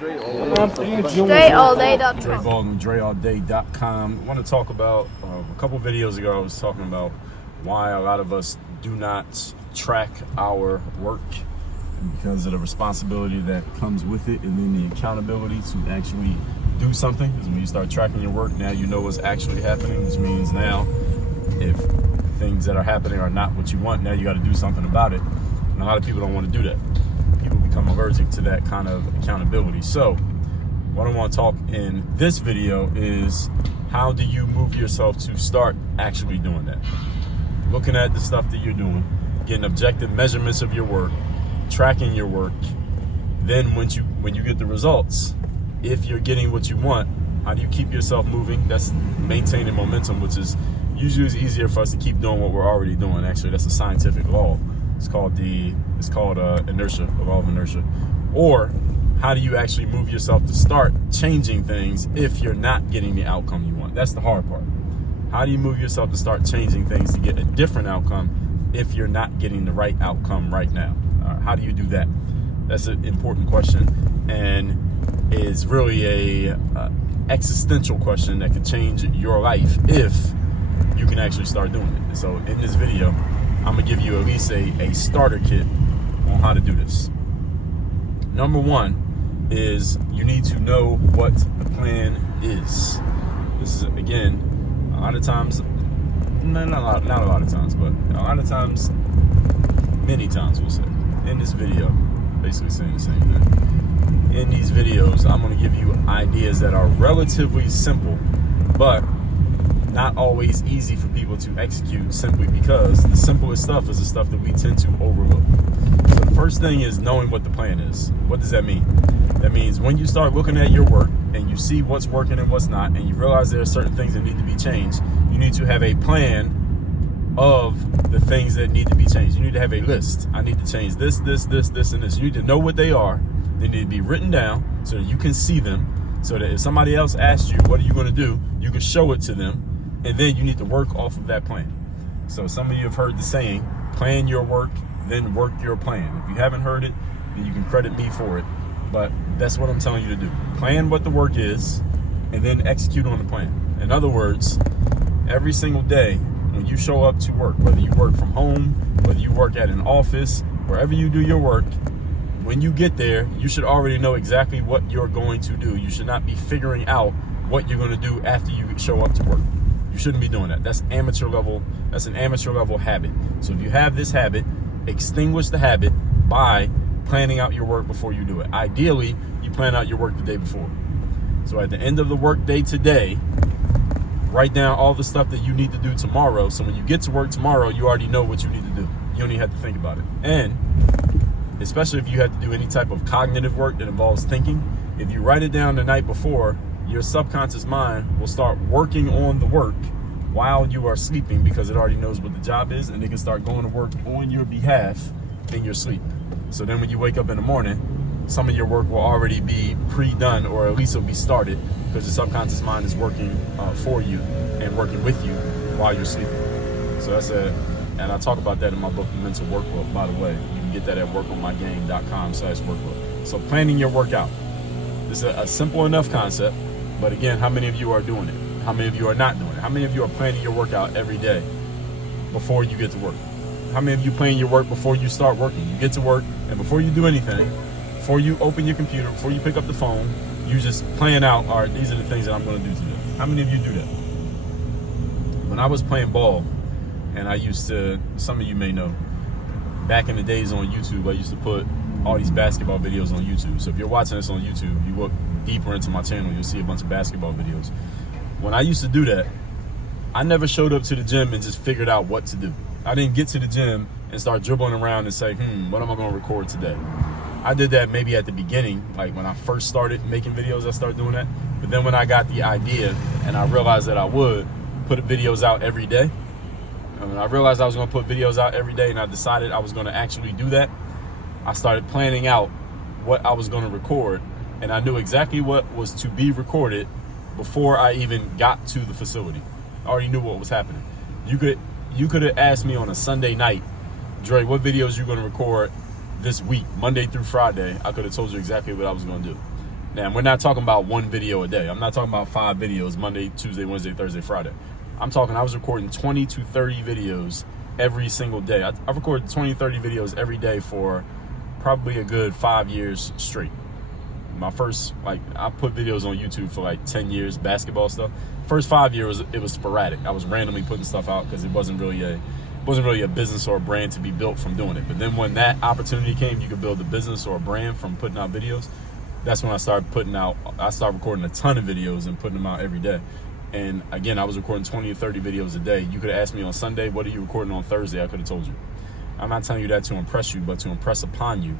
DreAllDay.com. Dre Baldwin, DreAllDay.com. I want to talk about a couple videos ago. I was talking about why a lot of us do not track our work because of the responsibility that comes with it, and then the accountability to actually do something. Because when you start tracking your work, now you know what's actually happening, which means now if things that are happening are not what you want, now you got to do something about it. And a lot of people don't want to do that. People become allergic to that kind of accountability. So what I want to talk in this video is, how do you move yourself to start actually doing that? Looking at the stuff that you're doing, getting objective measurements of your work, tracking your work. Then when you get the results, if you're getting what you want, how do you keep yourself moving? That's maintaining momentum, which is usually easier for us to keep doing what we're already doing. Actually, that's a scientific law. It's called inertia, the law of inertia. Or how do you actually move yourself to start changing things if you're not getting the outcome you want? That's the hard part. How do you move yourself to start changing things to get a different outcome if you're not getting the right outcome right now? How do you do that? That's an important question, and is really a existential question that could change your life if you can actually start doing it. So in this video, I'm gonna give you at least a starter kit on how to do this. Number one is you need to know what the plan is. This is, again, a lot of times, not a lot of times, but a lot of times, many times we'll say, in this video, basically saying the same thing. In these videos, I'm gonna give you ideas that are relatively simple, but not always easy for people to execute, simply because the simplest stuff is the stuff that we tend to overlook. So the first thing is knowing what the plan is. What does that mean? That means when you start looking at your work and you see what's working and what's not, and you realize there are certain things that need to be changed, you need to have a plan of the things that need to be changed. You need to have a list. I need to change this, this, and this. You need to know what they are. They need to be written down so that you can see them, so that if somebody else asks you, what are you going to do, you can show it to them. And then you need to work off of that plan. So some of you have heard the saying, plan your work, then work your plan. If you haven't heard it, then you can credit me for it. But that's what I'm telling you to do. Plan what the work is, and then execute on the plan. In other words, every single day when you show up to work, whether you work from home, whether you work at an office, wherever you do your work, when you get there, you should already know exactly what you're going to do. You should not be figuring out what you're going to do after you show up to work. You shouldn't be doing that. That's amateur level. That's an amateur level habit. So if you have this habit, extinguish the habit by planning out your work before you do it. Ideally, you plan out your work the day before. So at the end of the work day today, write down all the stuff that you need to do tomorrow. So when you get to work tomorrow, you already know what you need to do. You don't even have to think about it. And especially if you have to do any type of cognitive work that involves thinking, if you write it down the night before, your subconscious mind will start working on the work while you are sleeping, because it already knows what the job is, and it can start going to work on your behalf in your sleep. So then when you wake up in the morning, some of your work will already be pre-done, or at least it'll be started, because the subconscious mind is working for you and working with you while you're sleeping. So that's it. And I talk about that in my book, The Mental Workbook, by the way. You can get that at workonmygame.com/workbook. So planning your workout. This is a simple enough concept. But again, how many of you are doing it? How many of you are not doing it? How many of you are planning your workout every day before you get to work? How many of you plan your work before you start working? You get to work, and before you do anything, before you open your computer, before you pick up the phone, you just plan out, all right, these are the things that I'm going to do today. How many of you do that? When I was playing ball, and I used to, some of you may know, back in the days on YouTube, I used to put all these basketball videos on YouTube. So if you're watching this on YouTube, you look deeper into my channel, you'll see a bunch of basketball videos. When I used to do that, I never showed up to the gym and just figured out what to do. I didn't get to the gym and start dribbling around and say, what am I going to record today? I did that maybe at the beginning, like when I first started making videos, I started doing that. But then when I got the idea and I realized that I would put videos out every day, and when I realized I was going to put videos out every day and I decided I was going to actually do that, I started planning out what I was going to record, and I knew exactly what was to be recorded before I even got to the facility. I already knew what was happening. You could have asked me on a Sunday night, Dre, what videos you going to record this week, Monday through Friday? I could have told you exactly what I was going to do. Now, we're not talking about one video a day. I'm not talking about 5 videos, Monday, Tuesday, Wednesday, Thursday, Friday. I'm talking, I was recording 20 to 30 videos every single day. I've recorded 20, 30 videos every day for probably a good 5 years straight. My first, I put videos on YouTube for 10 years, basketball stuff. First 5 years, it was sporadic. I was randomly putting stuff out because it wasn't really a business or a brand to be built from doing it. But then when that opportunity came, you could build a business or a brand from putting out videos. That's when I started recording a ton of videos and putting them out every day. And again, I was recording 20 or 30 videos a day. You could have asked me on Sunday, what are you recording on Thursday? I could have told you. I'm not telling you that to impress you, but to impress upon you.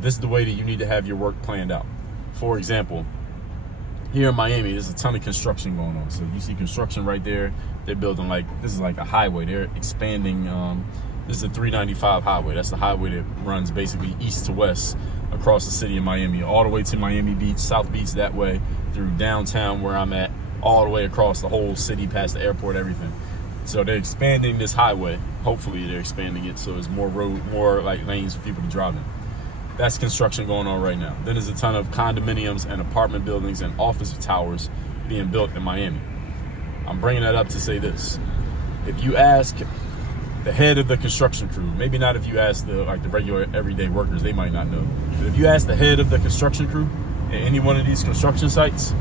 This is the way that you need to have your work planned out. For example, here in Miami, there's a ton of construction going on. So you see construction right there. They're building this is like a highway. They're expanding. This is a 395 highway. That's the highway that runs basically east to west across the city of Miami, all the way to Miami Beach, South Beach that way, through downtown where I'm at, all the way across the whole city, past the airport, everything. So they're expanding this highway. Hopefully they're expanding it so there's more lanes for people to drive in. That's construction going on right now. Then there's a ton of condominiums and apartment buildings and office towers being built in Miami. I'm bringing that up to say this. If you ask the head of the construction crew, maybe not if you ask the regular everyday workers, they might not know. But if you ask the head of the construction crew at any one of these construction sites,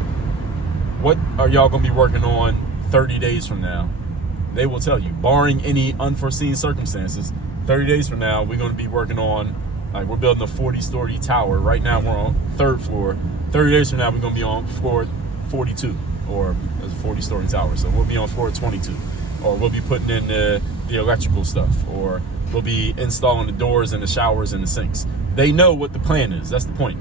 what are y'all gonna be working on 30 days from now? They will tell you, barring any unforeseen circumstances, 30 days from now, we're gonna be working on, we're building a 40-story tower. Right now we're on 3rd floor. 30 days from now, we're gonna be on floor 42, or a 40-story tower. So we'll be on floor 22, or we'll be putting in the electrical stuff, or we'll be installing the doors and the showers and the sinks. They know what the plan is. That's the point.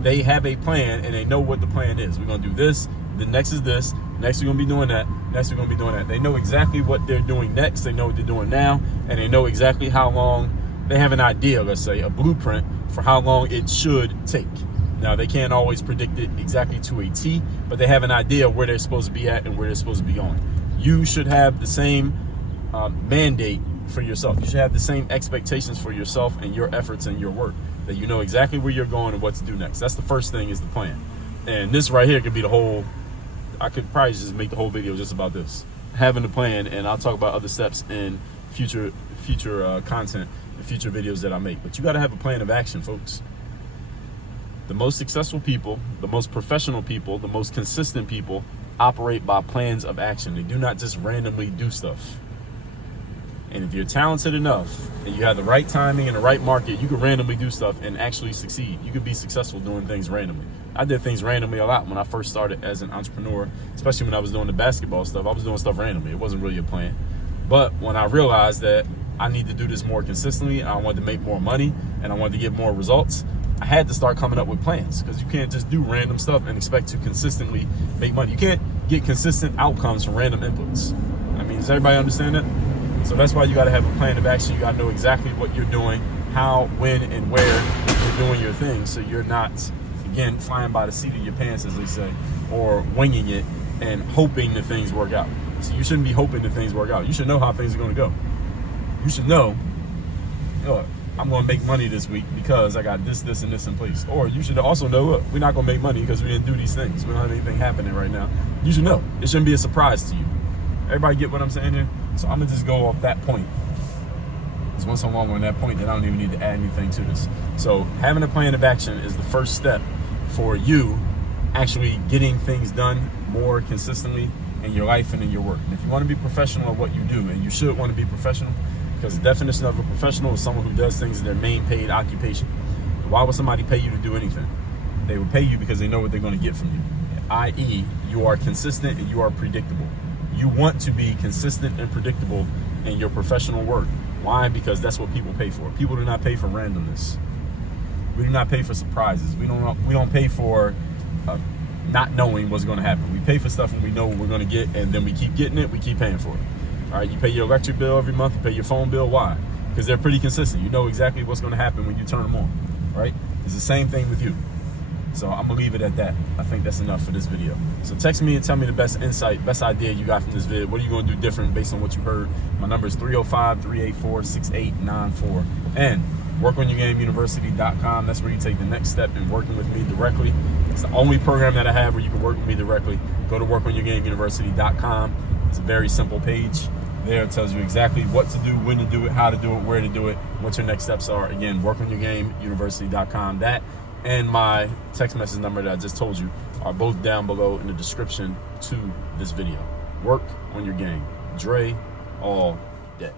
They have a plan and they know what the plan is. We're gonna do this, the next is this, next we're gonna be doing that, next we're gonna be doing that. They know exactly what they're doing next, they know what they're doing now, and they know exactly how long. They have an idea, let's say, a blueprint for how long it should take. Now, they can't always predict it exactly to a T, but they have an idea where they're supposed to be at and where they're supposed to be going. You should have the same mandate for yourself. You should have the same expectations for yourself and your efforts and your work, that you know exactly where you're going and what to do next. That's the first thing, is the plan. And this right here could be the whole, I could probably just make the whole video just about this. Having a plan, and I'll talk about other steps in future content and future videos that I make. But you got to have a plan of action, folks. The most successful people, the most professional people, the most consistent people operate by plans of action. They do not just randomly do stuff. And if you're talented enough and you have the right timing and the right market, you can randomly do stuff and actually succeed. You could be successful doing things randomly. I did things randomly a lot when I first started as an entrepreneur, especially when I was doing the basketball stuff. I was doing stuff randomly. It wasn't really a plan. But when I realized that I need to do this more consistently, and I wanted to make more money, and I wanted to get more results, I had to start coming up with plans, because you can't just do random stuff and expect to consistently make money. You can't get consistent outcomes from random inputs. I mean, does everybody understand that? So that's why you got to have a plan of action. You got to know exactly what you're doing, how, when, and where you're doing your thing, so you're not, again, flying by the seat of your pants, as they say, or winging it and hoping that things work out. So you shouldn't be hoping that things work out. You should know how things are going to go. You should know, I'm going to make money this week because I got this, this, and this in place. Or you should also know, look, we're not going to make money because we didn't do these things. We don't have anything happening right now. You should know. It shouldn't be a surprise to you. Everybody get what I'm saying here? So I'm going to just go off that point. Because once I'm on that point, then I don't even need to add anything to this. So having a plan of action is the first step for you actually getting things done more consistently in your life and in your work. And if you want to be professional at what you do, and you should want to be professional, because the definition of a professional is someone who does things in their main paid occupation. Why would somebody pay you to do anything? They would pay you because they know what they're going to get from you, i.e., you are consistent and you are predictable. You want to be consistent and predictable in your professional work. Why? Because that's what people pay for. People do not pay for randomness. We do not pay for surprises. We don't pay for not knowing what's going to happen. We pay for stuff when we know what we're going to get, and then we keep getting it, we keep paying for it. All right, you pay your electric bill every month, you pay your phone bill. Why? Because they're pretty consistent. You know exactly what's going to happen when you turn them on, right? It's the same thing with you. So I'm going to leave it at that. I think that's enough for this video. So text me and tell me the best insight, best idea you got from this video. What are you going to do different based on what you heard? My number is 305-384-6894. And workonyourgameuniversity.com. That's where you take the next step in working with me directly. It's the only program that I have where you can work with me directly. Go to workonyourgameuniversity.com. It's a very simple page. There it tells you exactly what to do, when to do it, how to do it, where to do it, what your next steps are. Again, workonyourgameuniversity.com. That and my text message number that I just told you are both down below in the description to this video. Work on your game. Dre all day.